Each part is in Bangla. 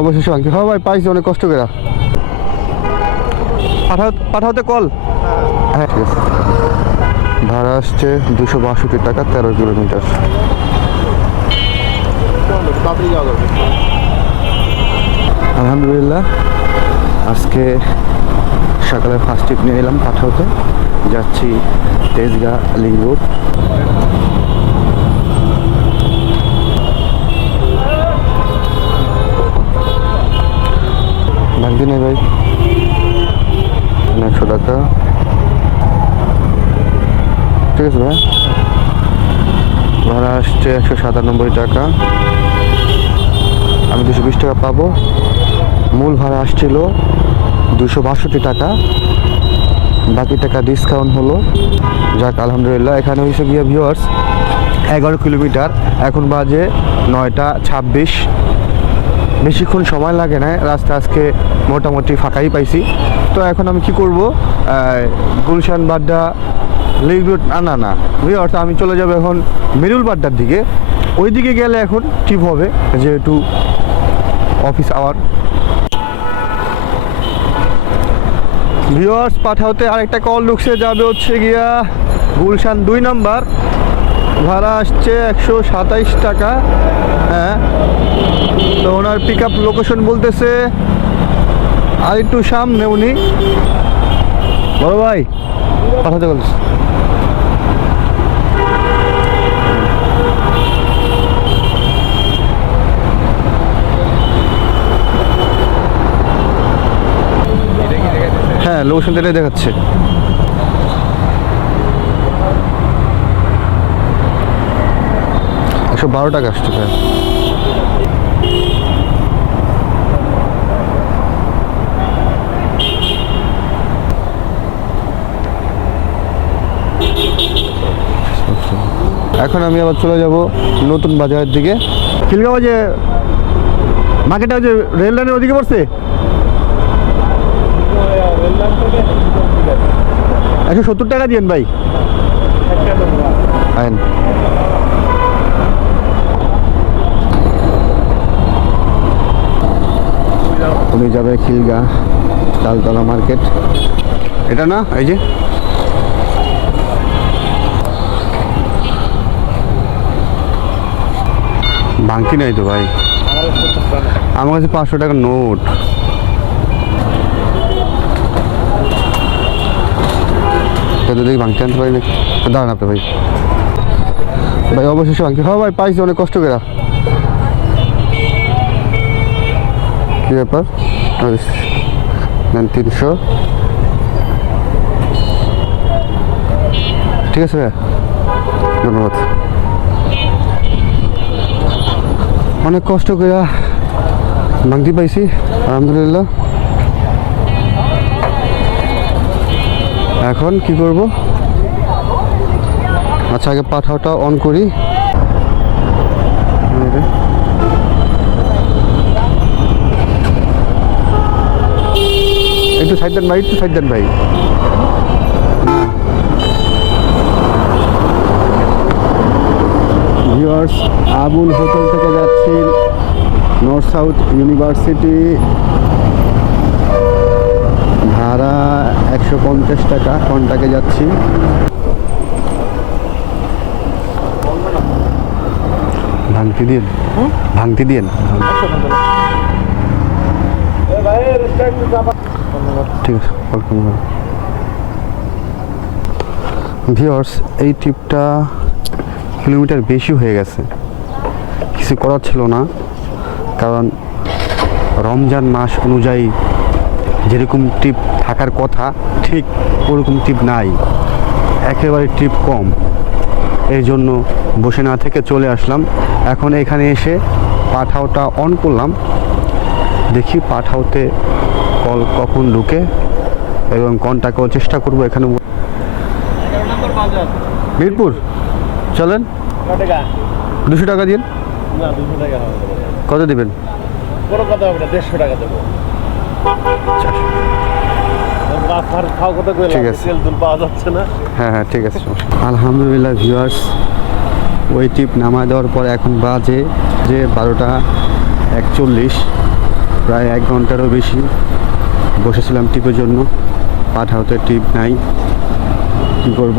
অবশেষে ভাঙছি। হ্যাঁ ভাই পাইছি অনেক কষ্ট করে। পাঠাওতে কল। হ্যাঁ ঠিক আছে। ভাড়া আসছে 262 টাকা, 13 কিলোমিটার। আলহামদুলিল্লাহ আজকে সকালে ফার্স্ট ট্রিপ নিয়ে এলাম পাঠাওতে, যাচ্ছি তেজগাঁ লিং রোড। ভাঙতি নেই ভাই, 100 টাকা। ঠিক আছে ভাই, ভাড়া আসছে 197 টাকা, আমি 220 টাকা পাবো। মূল ভাড়া আসছিল 262 টাকা, বাকি টাকা ডিসকাউন্ট হলো। যাক আলহামদুলিল্লাহ। এখানে হয়েছে গিয়ে ভিউয়ার্স 11 কিলোমিটার, এখন বাজে 9টা 26। বেশিক্ষণ সময় লাগে না, রাস্তা আজকে মোটামুটি ফাঁকাই পাইছি। তো এখন আমি কি করব, গুলশান বাড্ডা লিং রোড না ভিউয়ার্স, আমি চলে যাব এখন মেরুল বাড্ডার দিকে। ওই দিকে গেলে এখন ঠিক হবে, যেহেতু অফিস আওয়ার। ভিউয়ার্স পাঠাওতে আরেকটা কল ঢুকছে, যাবে হচ্ছে গিয়া গুলশান 2 নাম্বার। ভাড়া আসছে 127 টাকা। হ্যাঁ, তো ওনার পিক আপ লোকেশন বলতেছে আর একটু সামনে। উনি বড় ভাই পাঠাতে বলছে। হ্যাঁ লোকেশন এটাই দেখাচ্ছে। একশো 12 টাকা আসছে ভাই। এখন আমি আবার চলে যাব নতুন বাজারের দিকে। খিলগাঁও যে মার্কেটটা যে রেল লাইনের ওদিকে পড়ছে, 170 টাকা দিয়েন ভাই। আইন তুমি যাবে খিলগাঁও তালতলা মার্কেট, এটা না এই যে ভাঙতি নাই তো ভাই, আমার কাছে 500 টাকার নোট। দেখি ভাঙতে আনতে পারি নাকি, দাঁড়ান আপনি ভাই। ভাই অবশেষে ভাঙতে, হ্যাঁ ভাই পাইছি অনেক কষ্ট করে। কি ব্যাপার, নেন 300। ঠিক আছে ভাই, ধন্যবাদ। অনেক কষ্ট করে ভাঙতি পাইছি আলহামদুলিল্লাহ। এখন কি করব, আচ্ছা আগে পাঠাওটা অন করি। একটু সাইড দেন ভাই, একটু সাইড দেন ভাই। ভিউয়ার্স আবুল হোটেল থেকে যাচ্ছি নর্থ সাউথ ইউনিভার্সিটি। ভাড়া 150 টাকা, কন্টাকে যাচ্ছি। ভাঙতি দিন, ভাঙতি দিন। ঠিক আছে, ওয়েলকাম। ভিউয়ার্স এই ট্রিপটা কিলোমিটার বেশি হয়ে গেছে, কিছু করার ছিল না, কারণ রমজান মাস অনুযায়ী যেরকম ট্রিপ থাকার কথা ঠিক ওরকম ট্রিপ নাই, একেবারে ট্রিপ কম। এই জন্য বসে না থেকে চলে আসলাম। এখন এখানে এসে পাঠাওটা অন করলাম, দেখি পাঠাওতে কল কখন ঢুকে এবং কন্টাক্ট করার চেষ্টা করবো। এখানে মিরপুর চলেন, 200 টাকা দিন। কত দেবেন? কোনো কথা হবে না, 150 টাকা দেবো। ঠিক আছে, হ্যাঁ হ্যাঁ ঠিক আছে। আলহামদুলিল্লাহ ভিউয়ার্স ওই টিপ নামায় দেওয়ার পর এখন বাজে যে 12টা 41। প্রায় 1 ঘন্টারও বেশি বসেছিলাম টিপের জন্য। পাঠাওতে টিপ নাই, কি করব।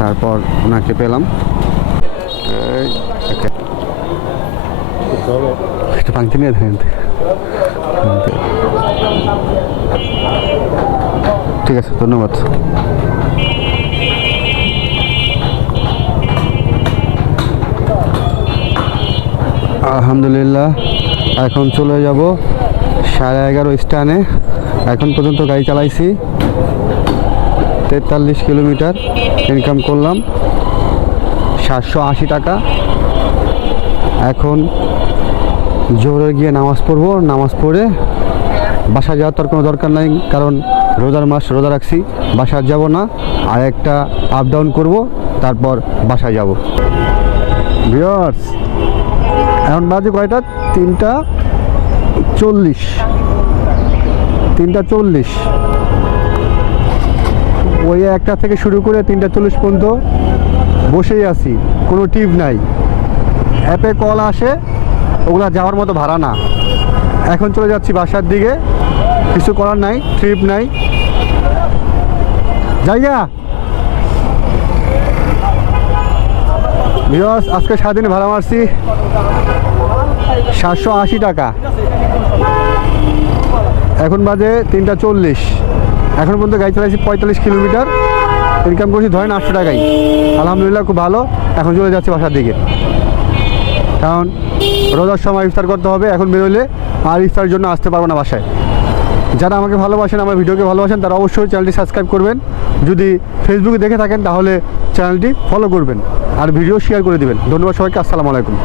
তারপর ওনাকে পেলাম। একটু পানিতে নিয়ে ধরেন। ঠিক আছে, ধন্যবাদ। আলহামদুলিল্লাহ, এখন চলে যাব 11:30 স্টানে। এখন পর্যন্ত গাড়ি চালাইছি 43 কিলোমিটার, ইনকাম করলাম 780 টাকা। এখন জোহরে গিয়ে নামাজ পড়বো, নামাজ পড়ে বাসায় যাওয়ার তোর কোনো দরকার নাই, কারণ রোজার মাস, রোজা রাখছি। বাসায় যাব না, আর একটা আপ ডাউন করবো, তারপর বাসায় যাব। ভিউয়ার্স, এখন বাজে কয়টা? 3:40। 3:40। ওই 1টা থেকে শুরু করে 3:40 পর্যন্ত বসেই আছি, কোনো টিপ নাই। অ্যাপে কল আসে, ওগুলা যাওয়ার মতো ভাড়া না। এখন চলে যাচ্ছি বাসার দিকে, কিছু করার নাই, ট্রিপ নাই, জায়গা। ভিউয়ার্স, আজকে সারাদিনে ভাড়া মারছি 780 টাকা। এখন বাজে 3:40। এখন পর্যন্ত গাড়ি চালাইছি 45 কিলোমিটার, ইনকাম করছি ধরেন 800 টাকাই। আলহামদুলিল্লাহ, খুব ভালো। এখন চলে যাচ্ছি বাসার দিকে, কারণ রোজার সময় ইফতার করতে হবে। এখন বেরোলে আর ইফতারের জন্য আসতে পারবো না বাসায়। যারা আমাকে ভালোবাসেন, আমার ভিডিওকে ভালোবাসেন, তারা অবশ্যই চ্যানেলটি সাবস্ক্রাইব করবেন। যদি ফেসবুকে দেখে থাকেন তাহলে চ্যানেলটি ফলো করবেন আর ভিডিও শেয়ার করে দিবেন। ধন্যবাদ সবাইকে। আসসালামু আলাইকুম।